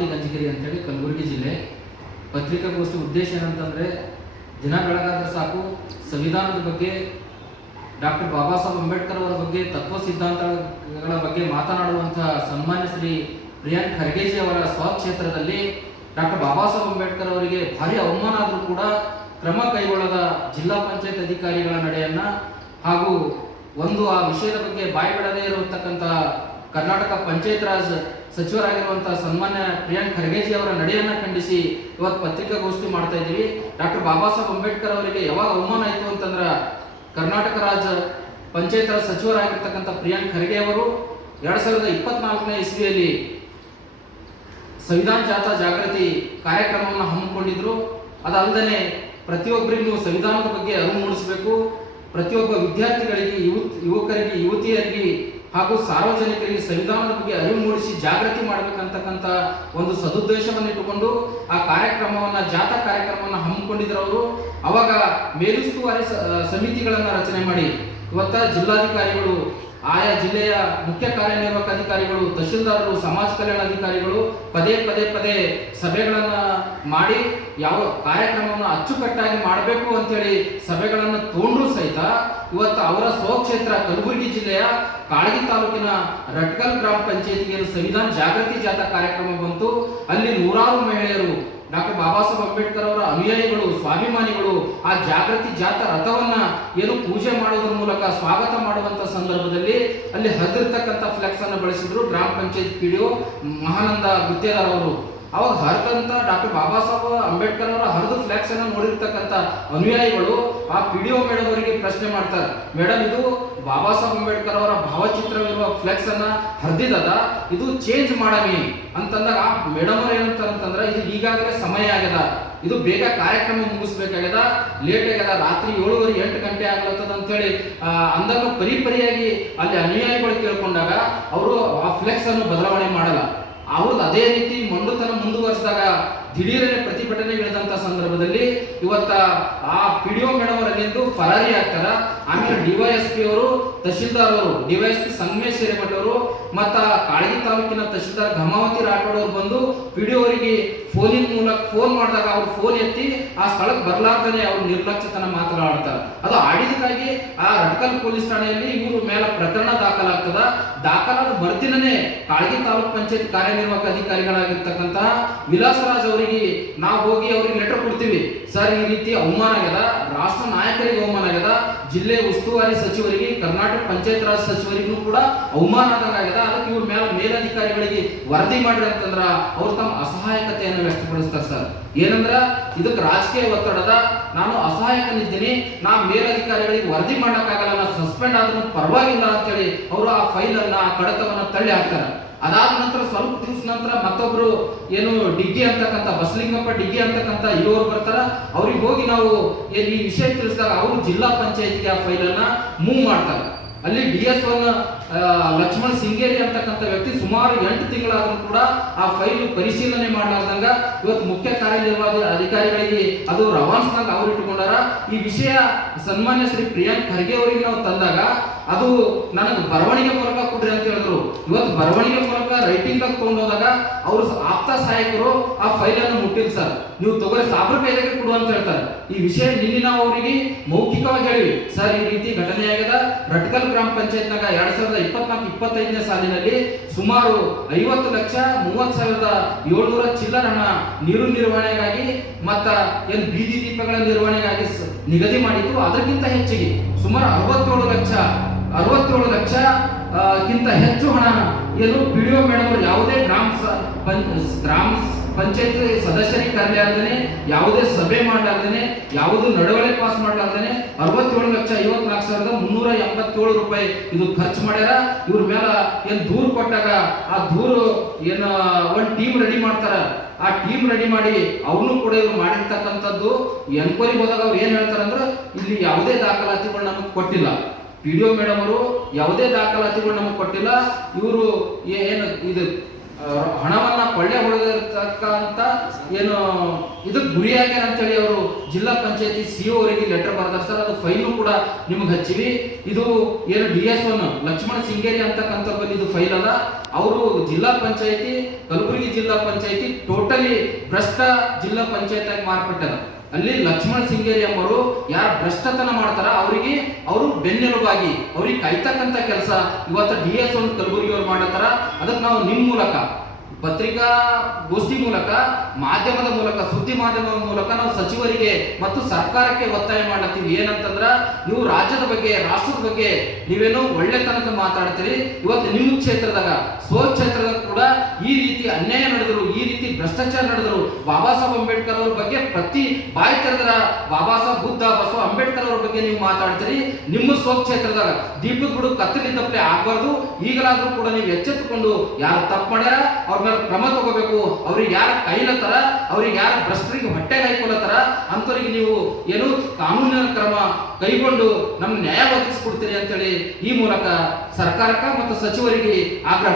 ಸಿಂಗೇರಿ ಅಂತೇಳಿ ಕಲಬುರಗಿ ಜಿಲ್ಲೆ ಪತ್ರಿಕಾಗೋಷ್ಠಿ ಉದ್ದೇಶ ಏನಂತಂದರೆ ದಿನ ಬೆಳಗಾದ್ರೆ ಸಾಕು, ಸಂವಿಧಾನದ ಬಗ್ಗೆ ಡಾಕ್ಟರ್ ಬಾಬಾ ಸಾಹೇಬ್ ಅಂಬೇಡ್ಕರ್ ಅವರ ಬಗ್ಗೆ, ತತ್ವ ಸಿದ್ಧಾಂತಗಳ ಬಗ್ಗೆ ಮಾತನಾಡುವಂತಹ ಸನ್ಮಾನ್ಯ ಶ್ರೀ ಪ್ರಿಯಾಂಕ್ ಖರ್ಗೆಜಿ ಅವರ ಸ್ವಕ್ಷೇತ್ರದಲ್ಲಿ ಡಾಕ್ಟರ್ ಬಾಬಾ ಸಾಹೇಬ್ ಅಂಬೇಡ್ಕರ್ ಅವರಿಗೆ ಭಾರಿ ಅವಮಾನ ಆದರೂ ಕೂಡ ಕ್ರಮ ಕೈಗೊಳ್ಳದ ಜಿಲ್ಲಾ ಪಂಚಾಯತ್ ಅಧಿಕಾರಿಗಳ ನಡೆಯನ್ನ ಹಾಗೂ ಒಂದು ಆ ವಿಷಯದ ಬಗ್ಗೆ ಬಾಯ್ಬಿಡದೇ ಇರತಕ್ಕಂತಹ ಕರ್ನಾಟಕ ಪಂಚಾಯತ್ ರಾಜ್ ಸಚಿವರಾಗಿರುವಂತಹ ಸನ್ಮಾನ್ಯ ಪ್ರಿಯಾಂಕ್ ಖರ್ಗೆಜಿ ಅವರ ನಡೆಯನ್ನ ಖಂಡಿಸಿ ಇವತ್ತು ಪತ್ರಿಕಾಗೋಷ್ಠಿ ಮಾಡ್ತಾ ಇದ್ದೀವಿ. ಡಾಕ್ಟರ್ ಬಾಬಾ ಸಾಹೇಬ್ ಅಂಬೇಡ್ಕರ್ ಅವರಿಗೆ ಯಾವಾಗ ಅವಮಾನ ಆಯಿತು ಅಂತಂದ್ರ ಕರ್ನಾಟಕ ರಾಜ್ಯ ಪಂಚಾಯತ್ ರಾಜ್ ಸಚಿವರಾಗಿರ್ತಕ್ಕಂಥ ಪ್ರಿಯಾಂಕ್ ಖರ್ಗೆ ಅವರು ಎರಡ್ ಸಾವಿರದ ಇಪ್ಪತ್ನಾಲ್ಕನೇ ಇಸ್ವಿಯಲ್ಲಿ ಸಂವಿಧಾನ ಜಾಥಾ ಜಾಗೃತಿ ಕಾರ್ಯಕ್ರಮವನ್ನು ಹಮ್ಮಿಕೊಂಡಿದ್ರು. ಅದಲ್ಲದೆ ಪ್ರತಿಯೊಬ್ಬರಿಗೂ ಸಂವಿಧಾನದ ಬಗ್ಗೆ ಅರಿವು ಮೂಡಿಸಬೇಕು. ಪ್ರತಿಯೊಬ್ಬ ವಿದ್ಯಾರ್ಥಿಗಳಿಗೆ ಯುವ ಯುವಕರಿಗೆ, ಯುವತಿಯರಿಗೆ ಹಾಗೂ ಸಾರ್ವಜನಿಕರಿಗೆ ಸಂವಿಧಾನದ ಬಗ್ಗೆ ಅರಿವು ಮೂಡಿಸಿ ಜಾಗೃತಿ ಮಾಡಬೇಕಂತಕ್ಕಂಥ ಒಂದು ಸದುದ್ದೇಶವನ್ನು ಇಟ್ಟುಕೊಂಡು ಆ ಕಾರ್ಯಕ್ರಮವನ್ನು, ಜಾಥಾ ಕಾರ್ಯಕ್ರಮವನ್ನು ಹಮ್ಮಿಕೊಂಡಿದ್ರು ಅವರು ಅವಾಗ ಮೇಲುಸ್ತುವಾರಿ ಸಮಿತಿಗಳನ್ನು ರಚನೆ ಮಾಡಿ ಇವತ್ತ ಜಿಲ್ಲಾಧಿಕಾರಿಗಳು, ಆಯಾ ಜಿಲ್ಲೆಯ ಮುಖ್ಯ ಕಾರ್ಯನಿರ್ವಾಹಕ ಅಧಿಕಾರಿಗಳು, ತಹಶೀಲ್ದಾರರು, ಸಮಾಜ ಕಲ್ಯಾಣ ಅಧಿಕಾರಿಗಳು ಪದೇ ಪದೇ ಪದೇ ಸಭೆಗಳನ್ನ ಮಾಡಿ ಯಾವ ಕಾರ್ಯಕ್ರಮವನ್ನು ಅಚ್ಚುಕಟ್ಟಾಗಿ ಮಾಡಬೇಕು ಅಂತೇಳಿ ಸಭೆಗಳನ್ನು ತೋಂಡ್ರೂ ಸಹಿತ ಇವತ್ತು ಅವರ ಸ್ವಕ್ಷೇತ್ರ ಕಲಬುರಗಿ ಜಿಲ್ಲೆಯ ಕಾಳಗಿ ತಾಲೂಕಿನ ರಟ್ಕಲ್ ಗ್ರಾಮ ಪಂಚಾಯತಿಗೆ ಸಂವಿಧಾನ ಜಾಗೃತಿ ಜಾಥಾ ಕಾರ್ಯಕ್ರಮ ಬಂತು. ಅಲ್ಲಿ ನೂರಾರು ಮಹಿಳೆಯರು ಡಾಕ್ಟರ್ ಬಾಬಾ ಸಾಹೇಬ್ ಅಂಬೇಡ್ಕರ್ ಅವರ ಅನುಯಾಯಿಗಳು, ಸ್ವಾಭಿಮಾನಿಗಳು ಆ ಜಾಗೃತಿ ಜಾಥಾ ರಥವನ್ನ ಏನು ಪೂಜೆ ಮಾಡೋದ್ರ ಮೂಲಕ ಸ್ವಾಗತ ಮಾಡುವಂತ ಸಂದರ್ಭದಲ್ಲಿ ಅಲ್ಲಿ ಹದಿರ್ತಕ್ಕಂಥ ಫ್ಲೆಕ್ಸ್ ಅನ್ನು ಬಳಸಿದ್ರು ಗ್ರಾಮ ಪಂಚಾಯತ್ ಪಿಡಿಒ ಮಹಾನಂದ ಗುತ್ತೇದಾರ್ ಅವರು. ಅವಾಗ ಹರಿದಂತ ಡಾಕ್ಟರ್ ಬಾಬಾ ಸಾಹೇಬ್ ಅಂಬೇಡ್ಕರ್ ಅವರ ಹರಿದು ಫ್ಲೆಕ್ಸ್ ಅನ್ನು ನೋಡಿರ್ತಕ್ಕಂಥ ಅನುಯಾಯಿಗಳು ಆ ಪಿ ಡಿ ಒ ಮೇಡಮ್ ಅವರಿಗೆ ಪ್ರಶ್ನೆ ಮಾಡ್ತಾರೆ. ಮೇಡಮ್ ಇದು ಬಾಬಾ ಸಾಹೇಬ್ ಅಂಬೇಡ್ಕರ್ ಅವರ ಭಾವಚಿತ್ರವಿರುವ ಫ್ಲೆಕ್ಸ್ ಅನ್ನ ಹರಿದಿದ್ದ? ಇದು ಚೇಂಜ್ ಮಾಡಮಿ. ಅಂತಂದಾಗ ಆ ಮೇಡಮ್ ಅವ್ರು ಏನಂತಾರೆ ಅಂತಂದ್ರೆ, ಇದು ಈಗಾಗಲೇ ಸಮಯ ಆಗ್ಯದ. ಇದು ಬೇಗ ಕಾರ್ಯಕ್ರಮ ಮುಗಿಸ್ಬೇಕಾಗ್ಯದ. ಲೇಟ್ ಆಗ್ಯದ. ರಾತ್ರಿ ಏಳುವರೆ ಎಂಟು ಗಂಟೆ ಆಗ್ಲತ್ತದ ಅಂತೇಳಿ ಅಂದಾಗ ಪರಿ ಪರಿಯಾಗಿ ಅಲ್ಲಿ ಅನುಯಾಯಿಗಳು ಕೇಳ್ಕೊಂಡಾಗ, ಅವರು ಆ ಫ್ಲೆಕ್ಸ್ ಅನ್ನು ಬದಲಾವಣೆ ಮಾಡಲ್ಲ. ಅವ್ರದ್ದು ಅದೇ ರೀತಿ ಮಂಡುತನ ಮುಂದುವರೆಸಿದಾಗ ದಿಢೀರನೆ ಪ್ರತಿಭಟನೆ ಇಳಿದಂತ ಸಂದರ್ಭದಲ್ಲಿ ಇವತ್ತ ಆ ಪಿಡಿಒ ಮೇಡಮ್ ಅವರಲ್ಲಿಂದು ಪರಾರಿ ಆಗ್ತಾರ. ಆಮೇಲೆ ಡಿವೈಎಸ್ಪಿ ಅವರು ತಹಶೀಲ್ದಾರ್ ಅವರು ಡಿವೈಎಸ್ಪಿ ಸಂಗಮೇಶ್ ಹಿರೇಮಠ ಅವರು, ಮತ್ತ ಕಾಳಗಿ ತಾಲೂಕಿನ ತಹಶೀಲ್ದಾರ್ ಘಮಾವತಿ ರಾಠೋಡ್ ಅವರು ಬಂದು ಡಿ ಅವರಿಗೆ ಫೋನಿನ ಮೂಲಕ, ಫೋನ್ ಮಾಡಿದಾಗ ಅವ್ರು ಫೋನ್ ಎತ್ತಿ ಆ ಸ್ಥಳಕ್ಕೆ ಬರ್ಲಾರ್ದೇ ಅವ್ರು ನಿರ್ಲಕ್ಷ್ಯತನ ಮಾತನಾಡ್ತಾರೆ. ಅದು ಆಡಿದಕ್ಕಾಗಿ ಆ ರಟ್ಕಲ್ ಪೊಲೀಸ್ ಠಾಣೆಯಲ್ಲಿ ಇವರು ಮೇಲೆ ಪ್ರಕರಣ ದಾಖಲಾಗ್ತದ. ದಾಖಲಾದ ಮರುದಿನನೇ ಕಾಳಗಿ ತಾಲೂಕ್ ಪಂಚಾಯತ್ ಕಾರ್ಯನಿರ್ವಾಹಕ ಅಧಿಕಾರಿಗಳಾಗಿರ್ತಕ್ಕಂತಹ ವಿಲಾಸರಾಜ್ ಅವರಿಗೆ ನಾವು ಹೋಗಿ ಅವ್ರಿಗೆ ಲೆಟರ್ ಕೊಡ್ತೀವಿ. ಸರ್, ಈ ರೀತಿ ಅವಮಾನ ಆಗ್ಯದ, ರಾಷ್ಟ್ರ ನಾಯಕರಿಗೆ ಅವಮಾನ ಆಗ್ಯದ, ಜಿಲ್ಲೆ ಉಸ್ತುವಾರಿ ಸಚಿವರಿಗೆ, ಕರ್ನಾಟಕ ಪಂಚಾಯತ್ ರಾಜ್ ಸಚಿವರಿಗೂ ಕೂಡ ಅವಮಾನ ಆದಂಗೆ ಆಗ್ಯದ. ಅದಕ್ಕೆ ಇವ್ರ ಮೇಲೆ ಮೇಲಧಿಕಾರಿಗಳಿಗೆ ವರದಿ ಮಾಡ್ರಿ ಅಂತಂದ್ರ ಅವ್ರು ತಮ್ಮ ಅಸಹಾಯಕತೆಯನ್ನು ವ್ಯಕ್ತಪಡಿಸ್ತಾರೆ ಸರ್. ಏನಂದ್ರ ಇದಕ್ಕೆ ರಾಜಕೀಯ ಒತ್ತಡದ ನಾನು ಅಸಹಾಯಕನಿದ್ದೀನಿ. ನಾ ಮೇಲಧಿಕಾರಿಗಳಿಗೆ ವರದಿ ಮಾಡಕ್ಕಾಗಲ್ಲ. ನಾ ಸಸ್ಪೆಂಡ್ ಆದ್ರೂ ಪರವಾಗಿಲ್ಲ ಅಂತೇಳಿ ಅವರು ಆ ಫೈಲ್ ಅನ್ನ ಆ ಕಡತವನ್ನ ತಳ್ಳಿ ಹಾಕ್ತಾರೆ. ಅದಾದ ನಂತರ ಸ್ವಲ್ಪ ದಿವಸ ನಂತರ ಮತ್ತೊಬ್ರು ಏನು ಡಿಗ್ಗಿ ಅಂತಕ್ಕಂಥ ಬಸಲಿಂಗಪ್ಪ ಡಿಗ್ಗಿ ಅಂತಕ್ಕಂಥ ಇರೋರು ಬರ್ತಾರ. ಅವ್ರಿಗೆ ಹೋಗಿ ನಾವು ಈ ವಿಷಯ ತಿಳಿಸಿದಾಗ ಅವರು ಜಿಲ್ಲಾ ಪಂಚಾಯತಿಗೆ ಆ ಫೈಲ್ ಅನ್ನ ಮೂವ್ ಮಾಡ್ತಾರೆ. ಅಲ್ಲಿ D S one Lakshman Singeri ಅಂತಕ್ಕಂಥ ವ್ಯಕ್ತಿ ಸುಮಾರು ಎಂಟು ತಿಂಗಳಾದ್ರೂ ಕೂಡ ಆ ಫೈಲ್ ಪರಿಶೀಲನೆ ಮಾಡಲಾರ್ದಂಗ ಇವತ್ತು ಮುಖ್ಯ ಕಾರ್ಯನಿರ್ವಾಹಕ ಅಧಿಕಾರಿಗಳಿಗೆ ಅದು ರವಾನ್ಸ್ನಾಗ ಅವ್ರು ಇಟ್ಟುಕೊಂಡಾರ. ಈ ವಿಷಯ ಸನ್ಮಾನ್ಯ ಶ್ರೀ ಪ್ರಿಯಾಂಕ್ ಖರ್ಗೆ ಅವರಿಗೆ ನಾವು ತಂದಾಗ ಅದು ನನಗೆ ಬರವಣಿಗೆ ಮೂಲಕ ಕೊಡ್ರಿ ಅಂತ ಹೇಳಿದ್ರು. ಇವತ್ತು ಬರವಣಿಗೆ ಮೂಲಕ ರೈಟಿಂಗ್ ತಗೊಂಡೋದಾಗ ಅವರು ಆಪ್ತ ಸಹಾಯಕರು ಆ ಫೈಲನ್ನು ಮುಟ್ಟಿಲ್ಲ ಸರ್. ನೀವು ತಗೋರಿ ರೂಪಾಯಿ ಕೈದಾಗೆ ಕೊಡು ಅಂತ ಹೇಳ್ತಾರೆ. ಈ ವಿಷಯ ನಿನ್ನೆ ನಾವು ಅವರಿಗೆ ಮೌಖಿಕವಾಗಿ ಹೇಳಿವಿ ಸರ್, ಈ ರೀತಿ ಘಟನೆ ಆಗ್ಯದ. ರಟ್ಕಲ್ ಗ್ರಾಮ ಪಂಚಾಯತ್ನಾಗ ಎರಡ್ ಸಾವಿರದ ಇಪ್ಪತ್ನಾಲ್ಕು, ಇಪ್ಪತ್ತೈದನೇ ಸಾಲಿನಲ್ಲಿ ಸುಮಾರು ಐವತ್ತು ಲಕ್ಷ ಮೂವತ್ತು ಸಾವಿರದ ಏಳ್ನೂರ ಚಿಲ್ಲರ ಹಣ ನೀರು ನಿರ್ವಹಣೆಗಾಗಿ ಮತ್ತ ಏನ್ ಬೀದಿ ದೀಪಗಳ ನಿರ್ವಹಣೆಗಾಗಿ ನಿಗದಿ ಮಾಡಿತ್ತು ಅದಕ್ಕಿಂತ ಹೆಚ್ಚಿಗೆ. ಸುಮಾರು ಅರವತ್ತೇಳು ಲಕ್ಷ ಅರವತ್ತೇಳು ಲಕ್ಷ ಗಿಂತ ಹೆಚ್ಚು ಹಣ ಏನು ಪಿಡಿಒ ಮೇಡಮ್ ಅವರು ಯಾವುದೇ ಗ್ರಾಮ ಪಂ- ಗ್ರಾಮ ಪಂಚಾಯತ್ ಸದಸ್ಯರಿಗೆ ಕರೆಯಲಾರ್ದೇನೆ ಯಾವುದೇ ಸಭೆ ಮಾಡಲಾರ್ದೇನೆ ಯಾವುದು ನಡವಳಿ ಪಾಸ್ ಮಾಡಲಾರ್ದೇನೆ ಅರವತ್ತೇಳು ಲಕ್ಷ ಐವತ್ನಾಲ್ಕು ಸಾವಿರದ ಮುನ್ನೂರ ಎಂಬತ್ತೇಳು ರೂಪಾಯಿ ಇದು ಖರ್ಚು ಮಾಡ್ಯಾರ. ಇವ್ರ ಮೇಲೆ ಏನು ದೂರು ಕೊಟ್ಟಾಗ ಆ ದೂರು ಏನು, ಒಂದು ಟೀಮ್ ರೆಡಿ ಮಾಡ್ತಾರ. ಆ ಟೀಮ್ ರೆಡಿ ಮಾಡಿ ಅವನು ಕೂಡ ಇವ್ರು ಮಾಡಿರ್ತಕ್ಕಂಥದ್ದು. ಎನ್ಕ್ವೈರಿ ಹೋದಾಗ ಅವ್ರು ಏನು ಹೇಳ್ತಾರಂದ್ರೆ, ಇಲ್ಲಿ ಯಾವುದೇ ದಾಖಲಾತಿಗಳು ನಮಗೆ ಕೊಟ್ಟಿಲ್ಲ. ಪಿ ಡಿ ಒ ಮೇಡಮ್ ಅವರು ಯಾವುದೇ ದಾಖಲಾತಿಗಳು ನಮಗೆ ಕೊಟ್ಟಿಲ್ಲ. ಇವರು ಏನು ಇದು ಹಣವನ್ನ ಕೊಳ್ಳೆ ಹೊಡೆದಿರ್ತಕ್ಕಂಥ ಏನು ಇದಕ್ಕೆ ಗುರಿಯಾಗ್ಯಾರ ಅಂತೇಳಿ ಅವರು ಜಿಲ್ಲಾ ಪಂಚಾಯತಿ ಸಿ ಅವರಿಗೆ ಲೆಟರ್ ಬರ್ತಾರೆ ಸರ್, ಅದು ಫೈಲು ಕೂಡ ನಿಮ್ಗೆ ಹಚ್ಚಿವಿ. ಇದು ಏನು D S one Lakshmana Singeri ಅಂತಕ್ಕಂಥ ಇದು ಫೈಲ್ ಅದ. ಅವರು ಜಿಲ್ಲಾ ಪಂಚಾಯತಿ, ಕಲಬುರಗಿ ಜಿಲ್ಲಾ ಪಂಚಾಯತಿ ಟೋಟಲಿ ಭ್ರಷ್ಟ ಜಿಲ್ಲಾ ಪಂಚಾಯತ್ ಆಗಿ ಮಾರ್ಪಟ್ಟದ ಅಲ್ಲಿ ಲಕ್ಷ್ಮಣ ಸಿಂಗೇರಿ ಎಂಬರು ಯಾರು ಭ್ರಷ್ಟತನ ಮಾಡ್ತಾರ, ಅವರಿಗೆ ಅವರು ಬೆನ್ನೆಲುಬಾಗಿ, ಅವ್ರಿಗೆ ಕೈತಕ್ಕಂತ ಕೆಲಸ. ಇವತ್ತು ಡಿ ಎಸ್ ಒಂದು ಕಲಬುರಗಿ ಅವ್ರು ಮಾಡತ್ತಾರ. ಅದಕ್ಕೆ ನಾವು ನಿಮ್ಮ ಮೂಲಕ ಪತ್ರಿಕಾ ಗೋಷ್ಠಿ ಮೂಲಕ, ಮಾಧ್ಯಮದ ಮೂಲಕ, ಸುದ್ದಿ ಮಾಧ್ಯಮದ ಮೂಲಕ ನಾವು ಸಚಿವರಿಗೆ ಮತ್ತು ಸರ್ಕಾರಕ್ಕೆ ಒತ್ತಾಯ ಮಾಡತ್ತೀವಿ ಏನಂತಂದ್ರ, ನೀವು ರಾಜ್ಯದ ಬಗ್ಗೆ, ರಾಷ್ಟ್ರದ ಬಗ್ಗೆ ನೀವೇನೋ ಒಳ್ಳೆತನದ ಮಾತಾಡ್ತೀರಿ. ಇವತ್ತು ನಿಮ್ಮ ಕ್ಷೇತ್ರದಾಗ ಸ್ವಕ್ಷೇತ್ರದಾಗ ಕೂಡ ಈ ರೀತಿ ಅನ್ಯಾಯ ನಡೆದರು, ಈ ರೀತಿ ಭ್ರಷ್ಟಾಚಾರ ನಡೆದರು, ಬಾಬಾ ಸಾಹೇಬ್ ಅಂಬೇಡ್ಕರ್ ಅವ್ರ ಬಗ್ಗೆ ಪ್ರತಿ ಬಾಯಿ ತೆರೆದ್ರ ಬಾಬಾ ಸಾಹೇಬ್, ಬುದ್ಧ, ಬಸವ ಅಂಬೇಡ್ಕರ್ ಅವ್ರ ಬಗ್ಗೆ ನೀವು ಮಾತಾಡ್ತೀರಿ. ನಿಮ್ಮ ಸ್ವಕ್ಷೇತ್ರದಾಗ ದೀಪದ ಗುಡು ಕತ್ತಲಿದ್ದಪ್ಪಲೆ ಆಗ್ಬಾರ್ದು. ಈಗಲಾದ್ರೂ ಕೂಡ ನೀವು ಎಚ್ಚೆತ್ತುಕೊಂಡು ಯಾರು ತಪ್ಪು ಮಾಡ್ಯಾರ ಅವ್ರ ಮೇಲೆ ಕ್ರಮ ತಗೋಬೇಕು. ಅವ್ರಿಗೆ ಯಾರ ಕೈಲತ್ತಾರ ಅವ್ರಿಗೆ ಯಾರ ಭ್ರಷ್ಟರಿಗೆ ಹೊಟ್ಟೆಗೆ ಹಾಕೊಳತ್ತಾರ ಅಂಥವ್ರಿಗೆ ನೀವು ಏನು ಕಾನೂನಿನ ಕ್ರಮ ಕೈಗೊಂಡು ನಮ್ಮ ನ್ಯಾಯ ಒದಗಿಸ್ಕೊಡ್ತೀರಿ ಅಂತೇಳಿ ಈ ಮೂಲಕ ಸರ್ಕಾರಕ್ಕೆ ಮತ್ತು ಸಚಿವರಿಗೆ ಆಗ್ರಹ